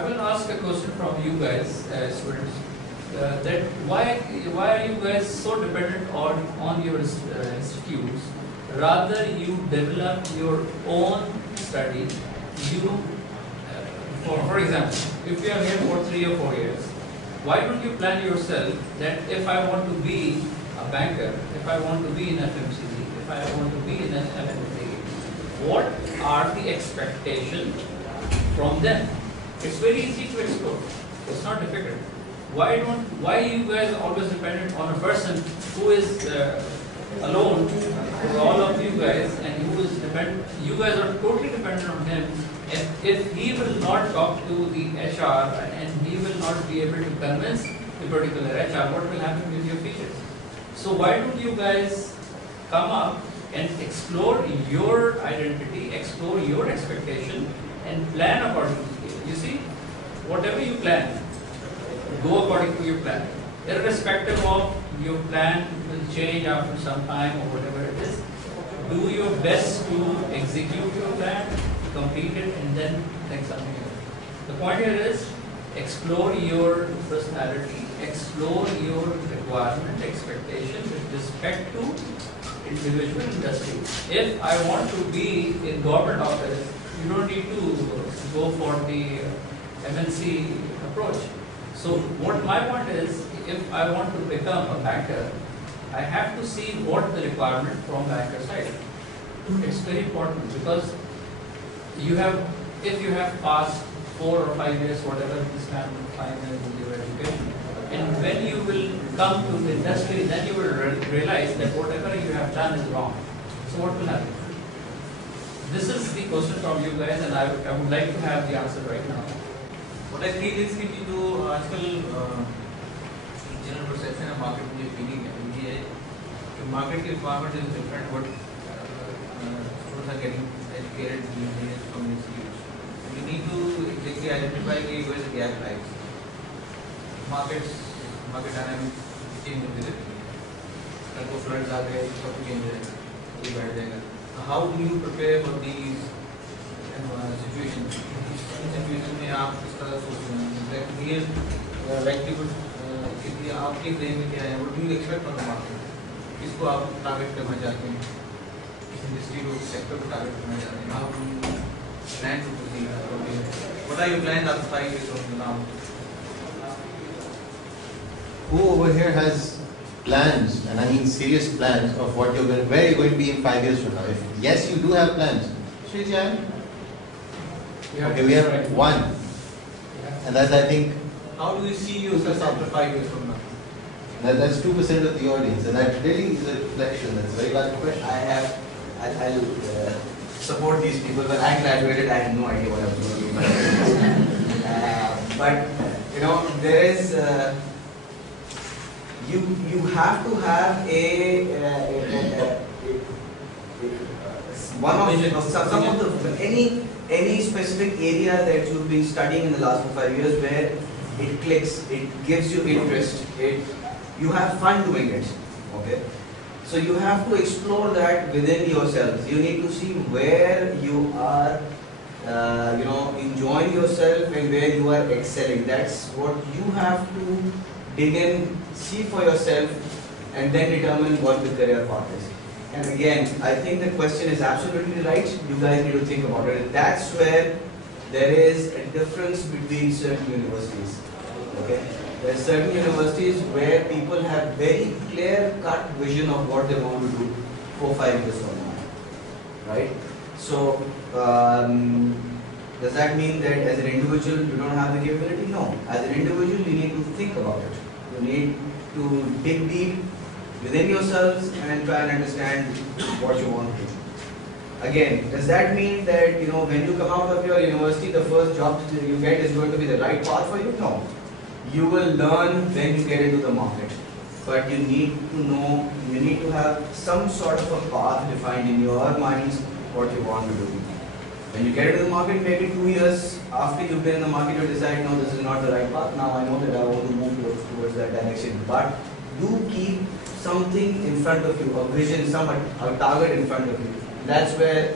I will ask a question from you guys, students. That why are you guys so dependent on your institutes? Rather, you develop your own study. You, for example, if you are here for 3 or 4 years, why don't you plan yourself that if I want to be a banker, if I want to be in FMCG, if I want to be in an FMCG, what are the expectations from them? It's very easy to explore. It's not difficult. Why you guys always dependent on a person who is alone for all of you guys, and who is you guys are totally dependent on him. If he will not talk to the HR and he will not be able to convince the particular HR, what will happen with your features? So why don't you guys come up and explore your identity, explore your expectation, and plan accordingly? You see, whatever you plan, go according to your plan. Irrespective of your plan will change after some time or whatever it is. Do your best to execute your plan, complete it, and then take something else. The point here is explore your personality, explore your requirement, expectation with respect to individual industry. If I want to be in government office, you don't need to go for the MNC approach. So what my point is, if I want to become a banker, I have to see what the requirement from banker side. It's very important because if you have passed 4 or 5 years, whatever this kind of time is in your education, and when you will come to the industry, then you will realize that whatever you have done is wrong. So what will happen? This is the question from you guys, and I would like to have the answer right now. What I feel is कि जो आजकल general perception है market में feeling है ये है कि market की requirement is different what students are getting educated from institutes. You need to exactly identify where the gap lies. Market dynamics change होते रहते हैं. अगर कोई students आ गए सब कुछ change हो जाएगा, ये बैठ जाएगा. How do you prepare for these situations? Situation में आप किस तरह सोचते हैं लाइक आपके ब्रेन में क्या है, what do you expect from the market, किसको आप टारगेट करना चाहते हैं, किस इंडस्ट्री को सेक्टर को टारगेट करना चाहते हैं, आप plan to proceed, what are your plans after 5 years from now? Who over here has plans, and I mean serious plans, of what where you're going to be in 5 years from now? If yes, you do have plans, raise your hand. Okay, we have one, and that's, I think. How do you see yourself after 5 years from now? That's 2% of the audience, and that really is a reflection. That's a very valid question. I'll support these people. When I graduated, I had no idea what I was going to do. But you know, there is you have to have some of the any specific area that you've been studying in the last 5 years where it clicks, it gives you interest, you have fun doing it. Okay, so you have to explore that within yourselves. You need to see where you are enjoying yourself and where you are excelling. That's what you have to dig in, see for yourself, and then determine what the career path is. And again, I think the question is absolutely right. You guys need to think about it. That's where there is a difference between certain universities. Okay, there are certain universities where people have very clear-cut vision of what they want to do 4 or 5 years from now, right? So, does that mean that as an individual you don't have the capability? No. As an individual, you need to think about it. You need to dig deep within yourselves and try and understand what you want to do. Again, does that mean that when you come out of your university, the first job you get is going to be the right path for you? No. You will learn when you get into the market. But you need to know, you need to have some sort of a path defined in your minds what you want to do. When you get into the market, maybe 2 years after you've been in the market, you decide, no, this is not the right path. Now I know that I want to move towards that direction. But do keep something in front of you, a vision, a target in front of you. That's where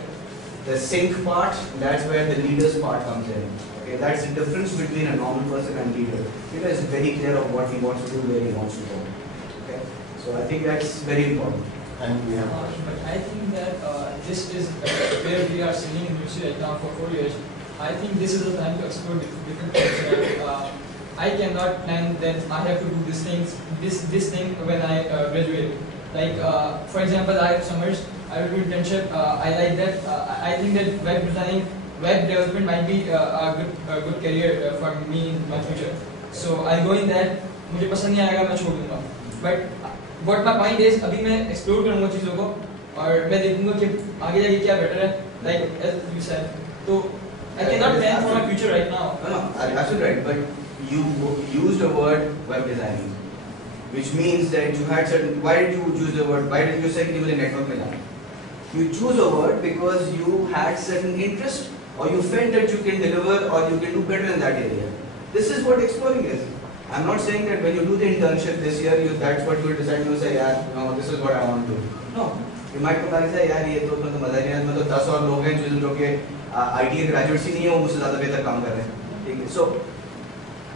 the sync part, that's where the leaders part comes in. Okay? Okay, that's the difference between a normal person and leader. Leader is very clear of what he wants to do, where he wants to go. Okay, so I think that's very important. And we have But I think that this is where we are sitting in UC right now for 4 years. I think this is the time to explore different things. I cannot plan that I have to do these things, this thing when I graduate. Like for example, I have summers. I will do internship. I like that. I think that web designing, web development might be a good career for me in my future. So I'll go in that. मुझे पसंद नहीं आएगा मैं छोड़ दूँगा. But what my point is, अभी मैं explore करूँगा चीज़ों को और मैं देखूँगा कि आगे जाके क्या better है. Like as you said, तो I cannot plan for my future right now. No, absolutely right. But you used the word web designing, which means that you had certain. Why did you choose the word? Why did you say कि मुझे network में जाना? You choose a word because you had certain interest, or you felt that you can deliver, or you can do better in that area. This is what exploring is. I'm not saying that when you do the internship this year, that's what you will decide. You say, yeah, no, this is what I want to do. No, you might come back and say, यार ये तो मतलब मजा नहीं है, मतलब 10 और लोग हैं जो कि IT के graduates ही नहीं है, वो मुझसे ज़्यादा बेहतर काम कर रहे हैं. ठीक है? So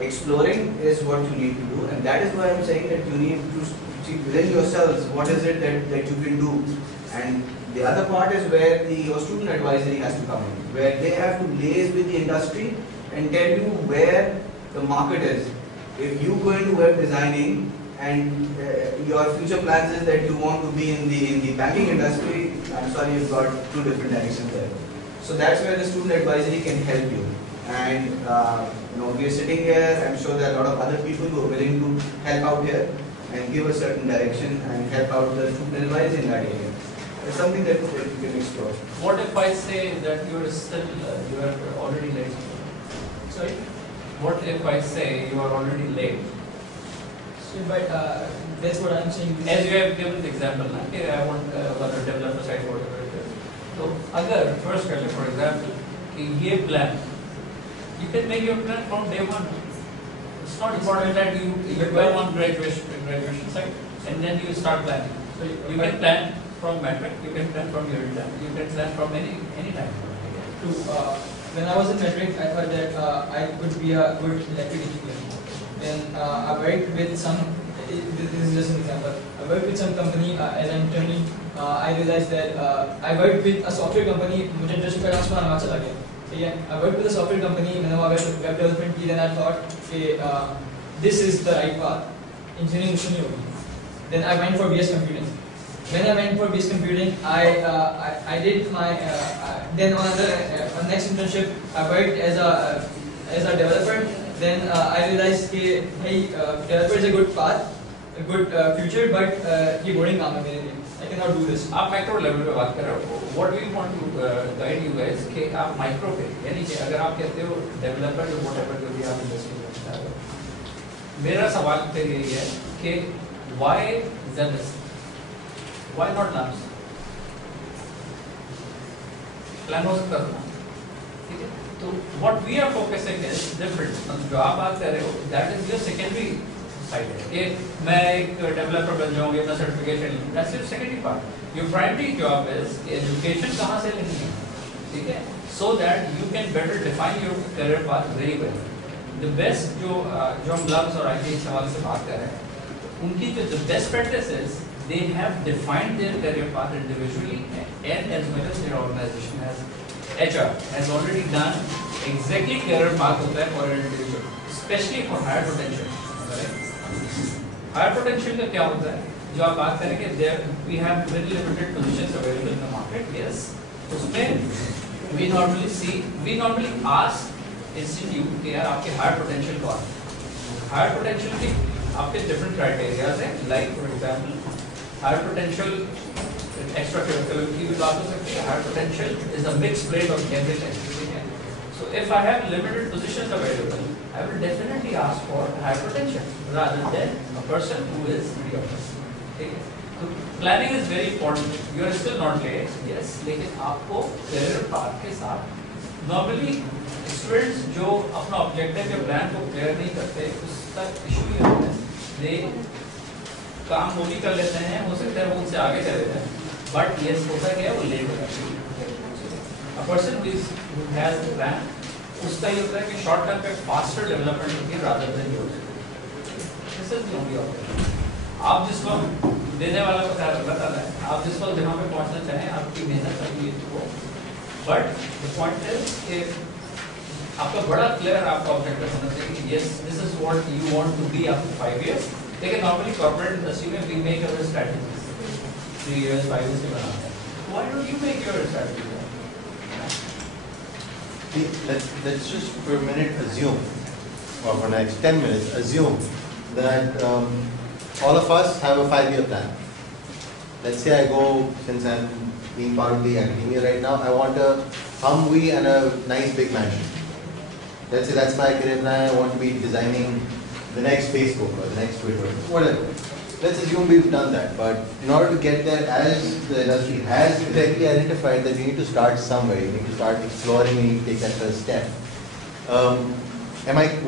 exploring is what you need to do, and that is why I'm saying that you need to see within yourselves what is it that you can do. And the other part is where your student advisory has to come in, where they have to liaise with the industry and tell you where the market is. If you go into web designing and your future plans is that you want to be in the banking industry, I'm sorry, you've got two different directions there. So that's where the student advisory can help you. And we are sitting here. I'm sure there are a lot of other people who are willing to help out here and give a certain direction and help out the student advisory in that area. It's something that you can explore. What if I say that you are still you are already late? Sorry. What if I say you are already late? So, but that's what I'm saying. As you have given the example, ना कि I want a developer side whatever it is. तो अगर first कर ले for example कि ये plan, you can make your plan from day one. It's not important that you go on graduation side and then you start planning. So you can plan from metric, you can plan from your time, you can plan from any time. When I was in metric, I thought that I could be a good electric engineer. Then I worked with some. This is just an example. I worked with some company as an internee. I realized that I worked with a software company. मुझे internship का transfer आना चला गया. ठीक है. I worked with a software company. मैंने वहाँ web development की. Then I thought कि this is the right path. Engineering मुश्किल नहीं होगी. Then I went for BS computing. When I went for BS computing, I did my then on next internship I worked as a developer. Then I realized that hey, developer is a good path, a good future, but ये boring काम है मेरे लिए. I cannot do this. आप macro level पे बात कर रहे हो. What do you want to guide you guys कि आप micro पे यानी कि अगर आप कहते हो developer जो whatever जो भी आप industry में बता रहे हो. मेरा सवाल फिर यही है कि why Zendesk? Why not Labs? Plan हो सकता था, ठीक है? तो what we are focusing is different. जो आप बात कर रहे हो, that is your secondary side है. कि मैं एक developer बन जाऊँगी, अपना certification लूँ. That's your secondary part. Your primary job is कि education कहाँ से लेनी है, ठीक है? So that you can better define your career path very well. The best जो हम Labs और IT सवाल से बात कर रहे हैं, उनकी जो the best practices they have defined their career path individually and as well as their organization has HR has already done exactly career path होता है for an individual, especially for higher potential. Higher potential का क्या होता है? जो आप बात करेंगे there we have very limited positions available in the market. Yes, उसमें we normally ask institute कि यार आपके higher potential कौन है? Higher potential की आपके different criteria हैं, like for example higher potential extracurricular की भी बात हो सकती है. Higher potential is a mixed blend of everything. So if I have limited positions available, I will definitely ask for higher potential rather than a person who is mediocre. ठीक है? तो planning is very important. You are still not late, yes, लेकिन आपको career path के साथ normally students जो अपना objective या plan को clear नहीं करते, उसका issue ये होता है. They काम वो भी कर लेते हैं, हो सकता है वो उनसे आगे चले जाएं, but yes होता क्या है वो लेट हो जाता है. A person who has a plan उसका ये होता है कि शॉर्ट टर्म पे फास्टर डेवलपमेंट होती है rather than your. This is the only option. आप जिस वक्त देने वाला को अल्लाह ताला है, आप जिस वक्त जहाँ पे पहुँचना चाहें आपकी मेहनत चाहिए वो, बट द पॉइंट इज कि आपका बड़ा क्लियर आपका ऑब्जेक्टिव होना चाहिए कि yes this is what you want to be after 5 years। लेकिन नॉर्मली कॉर्पोरेट इंडस्ट्री में we make our strategies 3 years 5 years के बनाते हैं। Why don't you make your strategy? Let's just for a minute assume, or for the next 10 minutes, assume that all of us have a 5-year plan. Let's say I go, since I'm being part of the academia right now, I want a Humvee and a nice big mansion. Let's say that's my career plan. I want to be designing the next Facebook or the next Twitter, whatever. Let's assume we've done that, but in order to get there, as the industry has correctly identified that you need to start somewhere, you need to start exploring, you need to take that first step.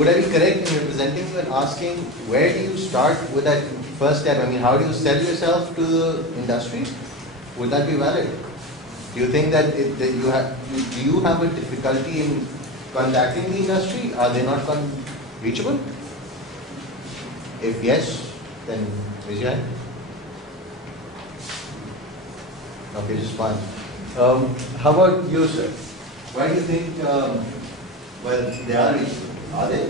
Would I be correct in representing you and asking where do you start with that first step? I mean, how do you sell yourself to the industry? Would that be valid? Do you think that do you have a difficulty in contacting the industry? Are they not reachable? If yes, then raise your hand. Okay, just one. How about you, sir? Why do you think, well, they are reachable? Are they?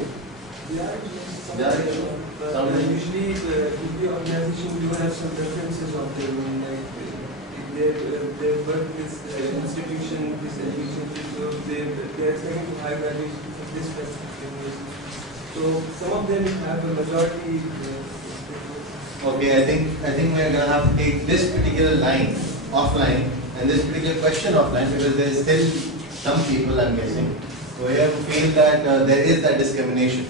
They are reachable. They are reachable. But usually, with the organization, you have some preferences of their own. Like, if they work with institution, this education, so they are expecting to high valuation for this specific university. So some of them have a majority. Okay, I think we're gonna have to take this particular line offline and this particular question offline because there's still some people, I'm guessing, who feel that there is that discrimination.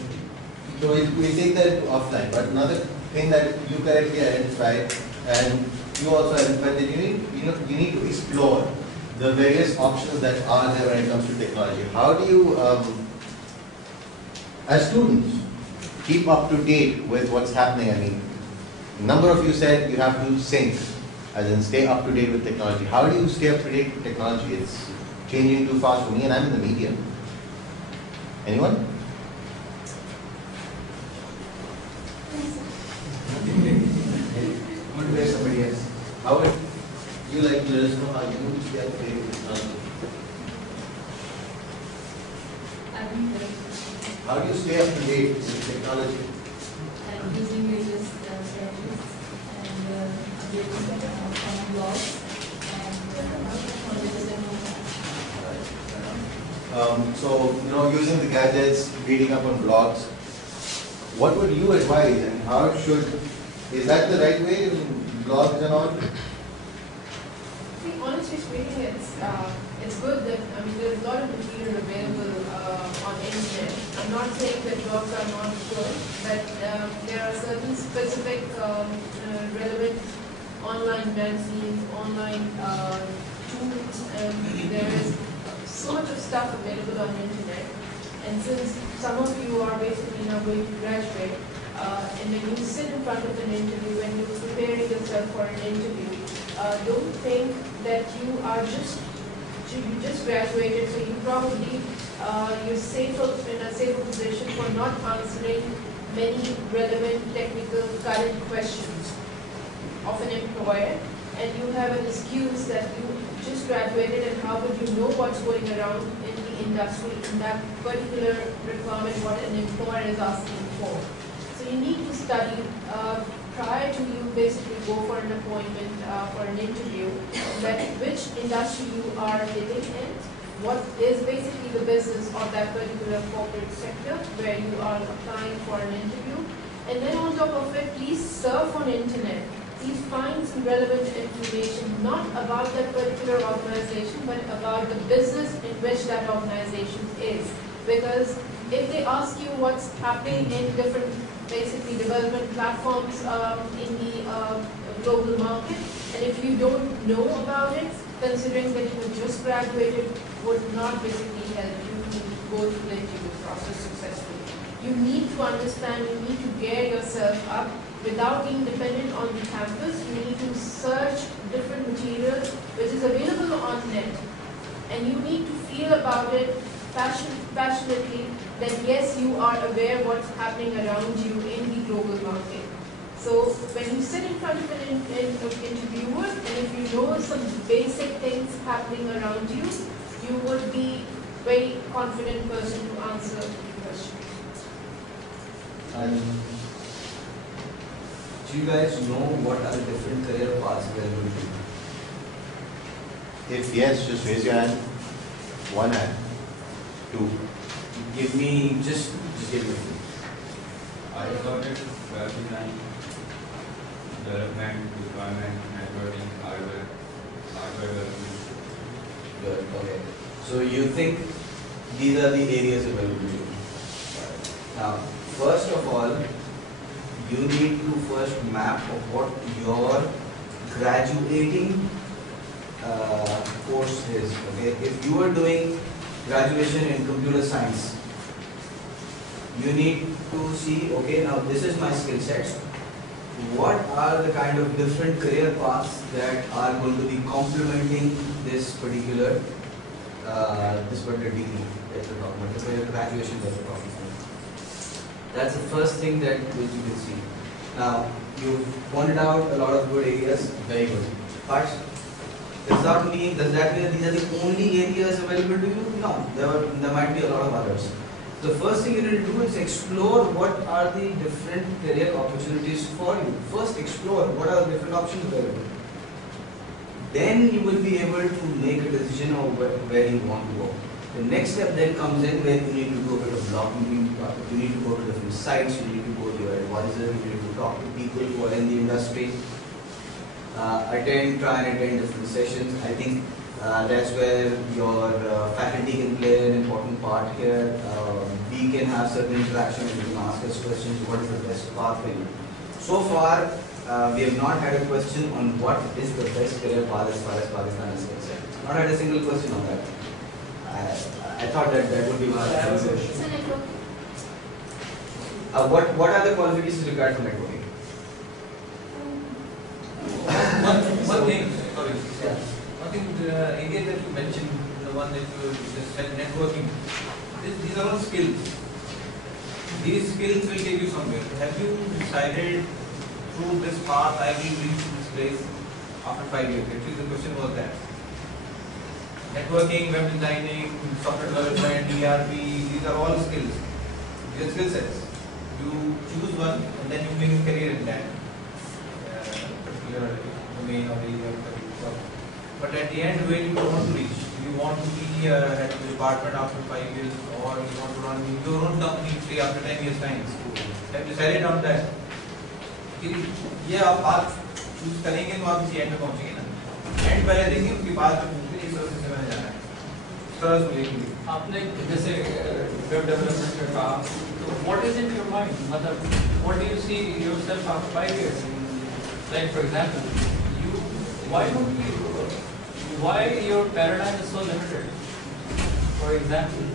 So we'll take that offline. But another thing that you correctly identified and you also identified that you need to explore the various options that are there when it comes to technology. How do you, as students, keep up to date with what's happening? I mean, a number of you said you have to sync, as in stay up to date with technology. How do you stay up to date with technology? It's changing too fast for me, and I'm in the media. Anyone? Motivate somebody else. How would you like to let us know how you stay up to date with technology? How do you stay up to date with technology? And using various strategies and updating on blogs and So, using the gadgets, reading up on blogs, what would you advise and how is that the right way in blogs and all? See, honestly speaking, it's good that, there's a lot of material available on internet. I'm not saying that blogs are not good, but there are certain specific relevant online magazines, online tools, and there is so much of stuff available on internet. And since some of you are basically now going to graduate, and when you sit in front of an interview, when you're preparing yourself for an interview, don't think that you just graduated, so you probably you're in a safer position for not answering many relevant technical current questions of an employer, and you have an excuse that you just graduated and how would you know what's going around in the industry in that particular requirement what an employer is asking for. So you need to study prior to you basically go for an appointment for an interview, that which industry you are hitting in, what is basically the business of that particular corporate sector where you are applying for an interview, and then on top of it, please surf on internet. Please find some relevant information, not about that particular organization, but about the business in which that organization is. Because if they ask you what's happening in different, basically, development platforms in the global market, and if you don't know about it, considering that you just graduated, would not basically help you to go through the interview process successfully. You need to understand, you need to gear yourself up. Without being dependent on the campus, you need to search different materials which is available on net, and you need to feel about it passionately, then yes, you are aware what's happening around you in the global market. So when you sit in front of an interviewer, and if you know some basic things happening around you, you would be very confident person to answer the question. And do you guys know what are the different career paths available to you? If yes, just raise your hand. One hand. Two. Give me just give me. I got it, web design, development, deployment, networking, hardware development. Good. Okay. So you think these are the areas available to you? Now, first of all, you need to first map of what your graduating course is. Okay. If you are doing graduation in computer science, you need to see, okay, now this is my skill sets. What are the kind of different career paths that are going to be complementing this particular degree that you're talking about, the graduation that you're talking about? That's the first thing that which you can see. Now, you pointed out a lot of good areas, very good. But does that mean that these are the only areas available to you? No, there might be a lot of others. The first thing you need to do is explore what are the different career opportunities for you. First explore what are the different options available. Then you will be able to make a decision of where you want to go. The next step then comes in where you need to do a bit of blogging, you need to go to different sites, you need to go to your advisor, you need to talk to people who are in the industry, try and attend different sessions. I think that's where your faculty can play an important part here. We can have certain interaction, you can ask us questions, what is the best path for you. So far, we have not had a question on what is the best career path as far as Pakistan is concerned. Not had a single question on that. I thought that would be one of the questions. So networking. What are the qualifications required for networking? One thing, sorry. One thing, the area that you mentioned, the one that you just said, networking, these are all skills. These skills will take you somewhere. Have you decided through this path I will reach this place after 5 years? Actually, the question was that. Networking, web designing, software development, ERP, these are all skills. These are skill sets. You choose one and then you make a career in that particular domain or area. But at the end, where you want to reach? You want to be at the department after 5 years, or you want to run your own company say after 10 years time. Have decided on that. ये आप बात choose करेंगे तो आप इसी and में पहुंचेंगे ना. एंड पहले देखिए उसके बाद इस तरह से मैंने जाना है. इस तरह से लेंगे. आपने जैसे वेब डेवलपमेंट का कहा, तो what is in your mind? मतलब what do you see yourself after 5 years? Like for example, why your paradigm is so limited? For example,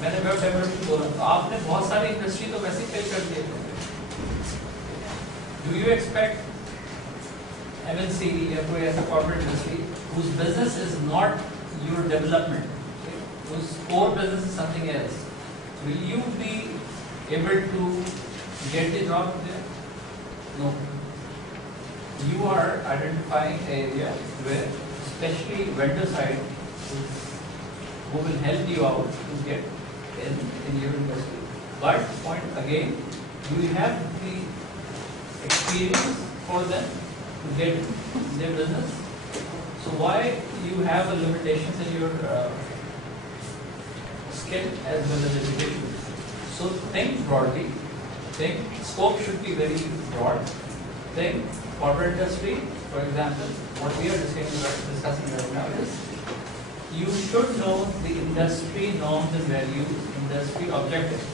मैंने वेब डेवलपमेंट बोला, तो आपने बहुत सारी इंडस्ट्री तो वैसे फेल कर दिए थे. Do you expect MNC या कोई ऐसा corporate industry whose business is not your development, whose core business is something else, will you be able to get the job there? No. You are identifying an area where, especially vendor side, who will help you out to get in your industry. But point again, do you have the experience for them to get their business? So why you have a limitations in your skill as well as education? So think broadly. Think scope should be very broad. Think corporate industry, for example. What we are discussing right now is you should know the industry norms and values, industry objectives.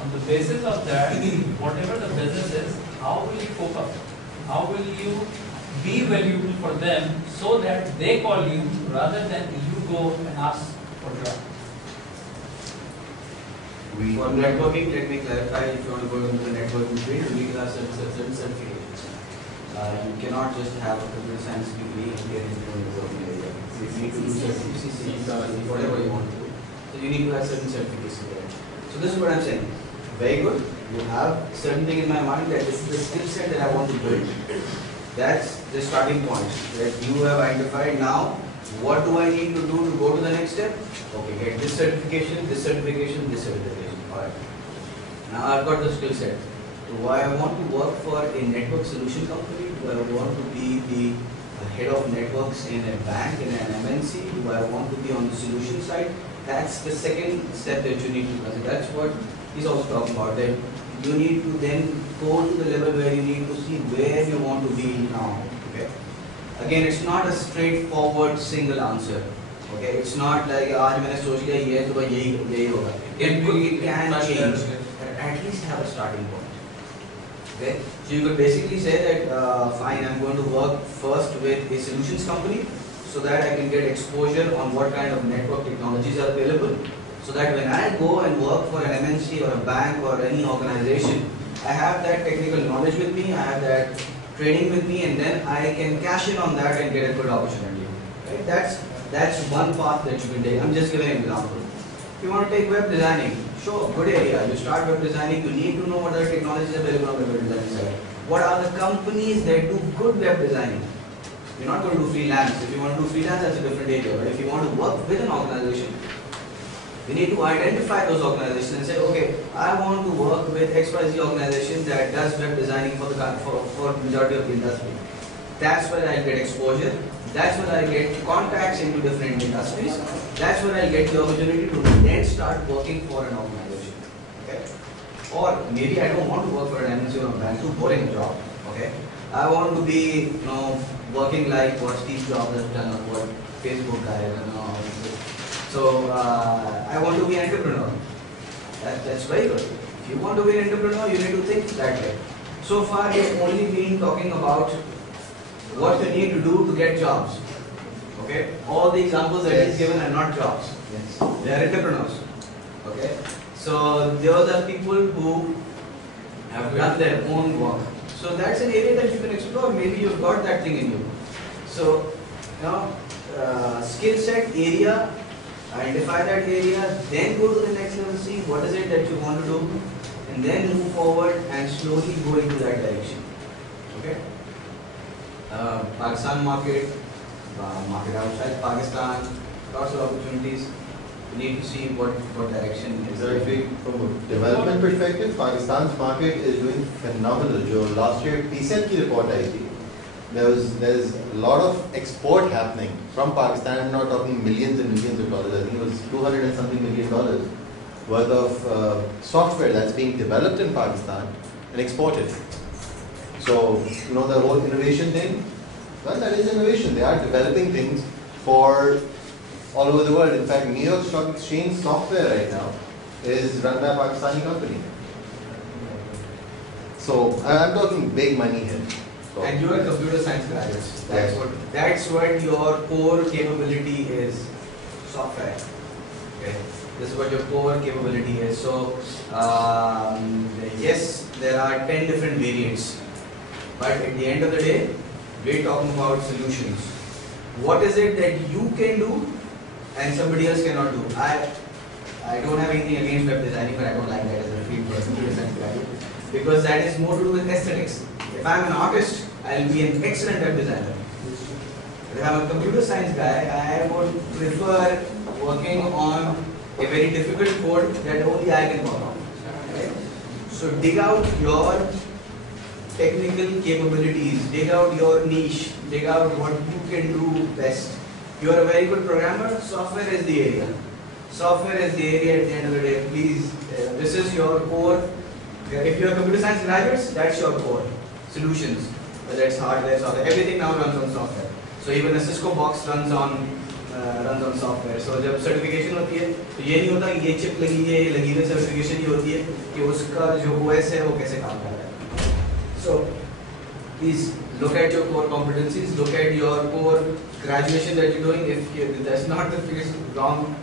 On the basis of that, whatever the business is, how will you cope up? How will you be valuable for them so that they call you rather than you go and ask for a job? For networking, let me clarify, if you want to go into the networking field, you need to have certain certifications. You cannot just have a computer science degree and get into the networking area. You if you need to do certifications, whatever you want to do, so you need to have certain certificates there. So this is what I'm saying. Very good. You have certain thing in my mind that this is the skill set that I want to build. That's the starting point that you have identified. Now, what do I need to do to go to the next step? Okay, get this certification, this certification, this certification. Alright. Now I've got the skill set. Do I want to work for a network solution company? Do I want to be the head of networks in a bank, in an MNC? Do I want to be on the solution side? That's the second step that you need to consider. That's what he's also talking about. That you need to then go to the level where you need to see where you want to be now. Okay. Again, it's not a straightforward single answer. Okay. It's not like आज मैंने सोच लिया ये तो यही होगा. It can change. At least have a starting point. Okay. So you could basically say that fine, I'm going to work first with a solutions company so that I can get exposure on what kind of network technologies are available. So that when I go and work for an MNC or a bank or any organization, I have that technical knowledge with me, I have that training with me, and then I can cash in on that and get a good opportunity. Right? That's one path that you can take. I'm just giving an example. If you want to take web designing, sure, good area. You start web designing, you need to know what are the technologies available on the web designing side. What are the companies that do good web designing? You're not going to do freelance. If you want to do freelance, that's a different area. But if you want to work with an organization, you need to identify those organizations and say, okay, I want to work with XYZ organization that does web designing for majority of the industry. That's where I'll get exposure. That's where I'll get contacts into different industries. That's where I'll get the opportunity to then start working for an organization. Okay? Or maybe I don't want to work for an MNC or a bank, too boring job. Okay? I want to be, working like what Steve Jobs has done or what Facebook guy has done. So I want to be an entrepreneur. That's very good. If you want to be an entrepreneur, you need to think that way. So far, we've only been talking about what you need to do to get jobs. Okay? All the examples that he's given are not jobs. Yes. They are entrepreneurs. Okay? So those are people who have done their own work. So that's an area that you can explore. Maybe you've got that thing in you. So, skill set area. Identify that area, then go to the next level, see what is it that you want to do, and then move forward and slowly go into that direction. Okay? Pakistan market outside Pakistan, lots of opportunities. You need to see what direction is. So if we, from a development perspective, Pakistan's market is doing phenomenal. जो last year PCET की report आई थी, there's a lot of export happening from Pakistan. I'm not talking millions and millions of dollars. I think it was $200 and something million worth of software that's being developed in Pakistan and exported. So, the whole innovation thing, well, that is innovation. They are developing things for all over the world. In fact, New York Stock Exchange software right now is run by a Pakistani company. So, I'm talking big money here. So, and you are computer science graduates. That's what your core capability is. Software. Okay. This is what your core capability is. So, yes, there are 10 different variants. But at the end of the day, we're talking about solutions. What is it that you can do and somebody else cannot do? I don't have anything against web designing, but I don't like that as a field for computer science graduate. Because that is more to do with aesthetics. If I'm an artist, I'll be an excellent web designer. If I'm a computer science guy, I would prefer working on a very difficult code that only I can work on. Right? So dig out your technical capabilities, dig out your niche, dig out what you can do best. You are a very good programmer, software is the area. Software is the area at the end of the day. Please, this is your core. If you are computer science graduates, that's your core. Solutions, whether it's hardware, software, everything now runs on software. So even a Cisco box runs on software. So जब certification होती है, तो ये नहीं होता कि ये chip लगी है, ये लगी हुई certification ये होती है कि उसका जो OS है वो कैसे काम कर रहा है. So please look at your core competencies, look at your core graduation that you're doing. If that's not the case, wrong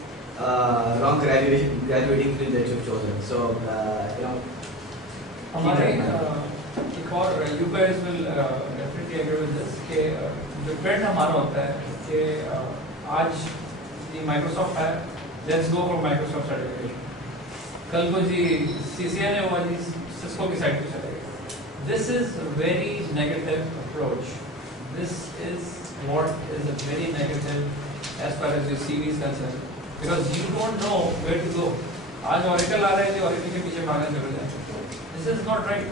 graduating field that you've chosen. So हमारे एक और you guys will definitely agree with this कि जो trend हमारा होता है कि आज ये माइक्रोसॉफ्ट है, let's go for Microsoft certification, कल को जी CCNA हुआ जी सिस्को की साइड पे चले गए. This is a very negative approach. This is what is a very negative as far as your CV is concerned, because you don't know where to go. आज Oracle आ रहा है जी, Oracle के पीछे भागना चले जाए. This is not right.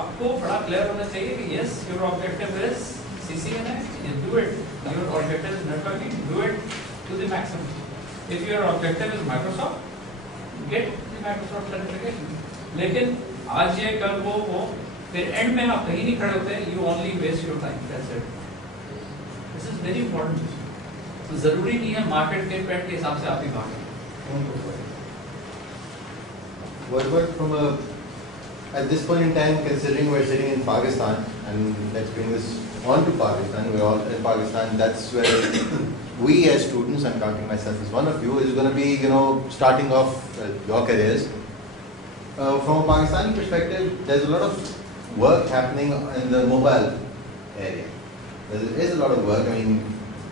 आपको बड़ा क्लियर होना चाहिए कि yes, your objective is CCNA, you do it. Your objective is networking, do it to the maximum. If your objective is Microsoft, get the Microsoft certification. लेकिन आज ये कल वो फिर एंड में आप कहीं नहीं खड़े होते, you only waste your time. That's it. This is very important. तो जरूरी नहीं है मार्केट के ट्रेंड के हिसाब से आप ही भागें. Don't go for it. What about from a, at this point in time, considering we're sitting in Pakistan, and let's bring this on to Pakistan, we're all in Pakistan, that's where we as students, I'm counting myself as one of you, is going to be, starting off your careers. From a Pakistani perspective, there's a lot of work happening in the mobile area. There is a lot of work. I mean,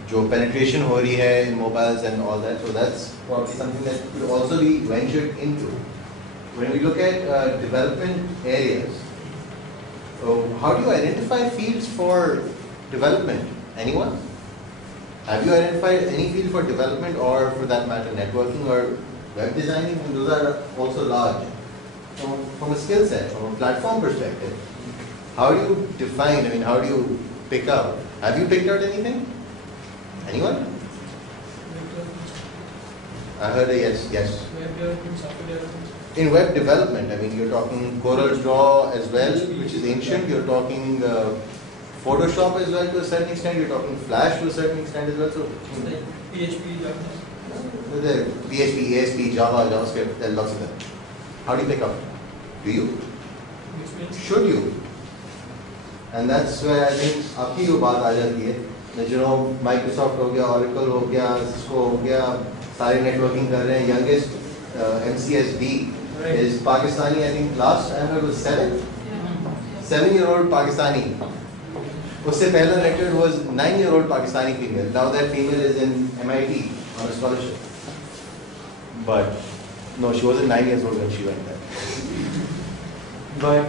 जो penetration हो रही है in mobiles and all that, so that's probably something that could also be ventured into. When we look at development areas, how do you identify fields for development? Anyone? Have you identified any field for development, or for that matter, networking or web designing? And those are also large. From a skill set, from a platform perspective, how do you define, how do you pick out? Have you picked out anything? Anyone? I heard a yes. Web development, software development. In web development, you're talking Corel Draw as well, which is ancient. You're talking Photoshop as well to a certain extent. You're talking Flash to a certain extent as well. So, Like PHP, the PHP, ASP, Java, JavaScript, there are lots of them. How do you pick up? Do you? Should you? And that's where I think आपकी जो बात आ जाती है, Microsoft हो गया, Oracle हो गया, Cisco हो गया, सारे networking कर रहे हैं. Youngest MCSD is Pakistani. I think last I heard was 7-year-old Pakistani. उससे पहला lecturer was 9-year-old Pakistani female. Now that female is in MIT on a scholarship. But no, she wasn't 9 years old when she went there. But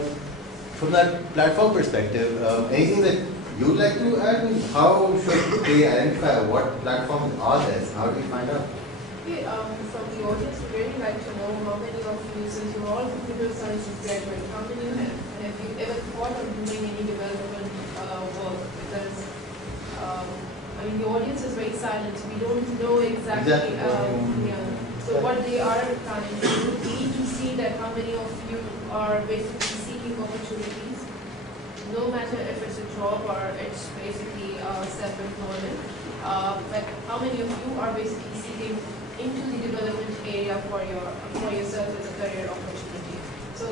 from that platform perspective, anything that you'd like to add? How should they identify what platforms are there? How do you find out? Okay, from the audience, we'd really like to know how many of you, since you're all computer sciences graduates, how many you have? And have you ever thought of doing any development work? Because, the audience is very silent, so we don't know exactly. So what they are planning to do, we need to see that how many of you are basically seeking opportunities, no matter if it's a job or it's basically self-employment. But how many of you are basically seeking into the development area for yourself as a career opportunity? So,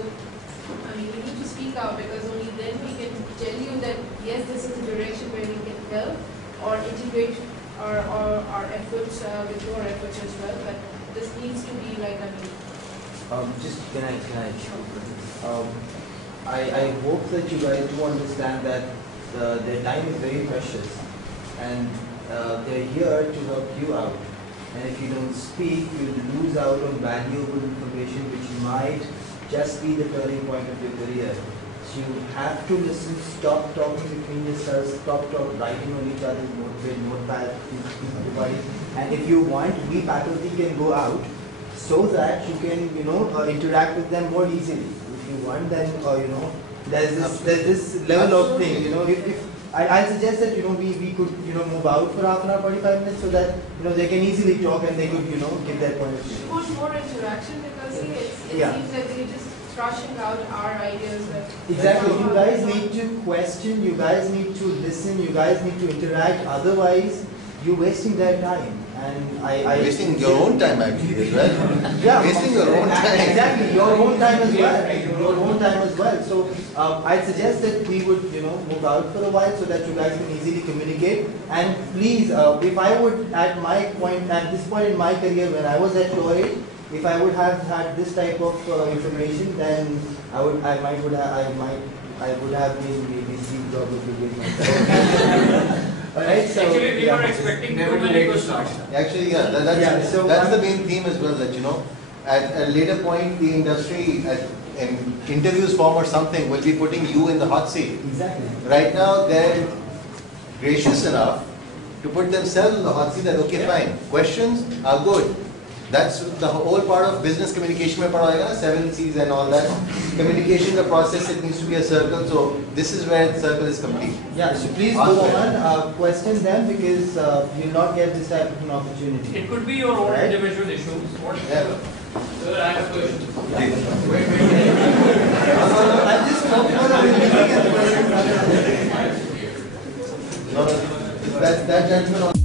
you need to speak out, because only then we can tell you that yes, this is the direction where we can help or integrate our efforts with your efforts as well. But this needs to be like, Just can I? I hope that you guys do understand that their time is very precious, and they're here to help you out. And if you don't speak, you'll lose out on valuable information which might just be the turning point of your career. So you have to listen, stop talking between yourselves, stop writing on each other's notepad, and if you want, we faculty can go out so that you can, interact with them more easily. If you want, then, there's this level of thing, I suggest that, we could, move out for half an hour, 45 minutes, so that, they can easily talk and they could, give their point of view. we want more interaction, because see, it seems that we're just thrashing out our ideas. Exactly. You guys need to question, you guys need to listen, you guys need to interact, otherwise you're wasting their time. And wasting your own time actually as well. Yeah, wasting your own time. Exactly, your own time as well. Your own time as well. So I suggest that we would, move out for a while so that you guys can easily communicate. And please, if I would at this point in my career when I was at your age, if I would have had this type of information, then I would have been maybe Steve Jobs with myself. Right, so, Actually, we yeah. were expecting Never too too many late to questions. start. Actually, yeah, Yeah, so that's the I'm- main theme as well, that, you know, at a later point, the industry, in interviews form or something, will be putting you in the hot seat. Exactly. Right now, they're gracious enough to put themselves in the hot seat that, okay, fine, questions are good. That's the whole part of business communication mein padhayega, 7 C's and all that. Communication, the process, it needs to be a circle, so this is where the circle is complete. Yeah, so please Ask go them. on, question them because you'll not get this type of an opportunity. It could be your own Right. individual issues. Yeah. Sir, I have a question. I'm just talking about No, no, that gentleman also.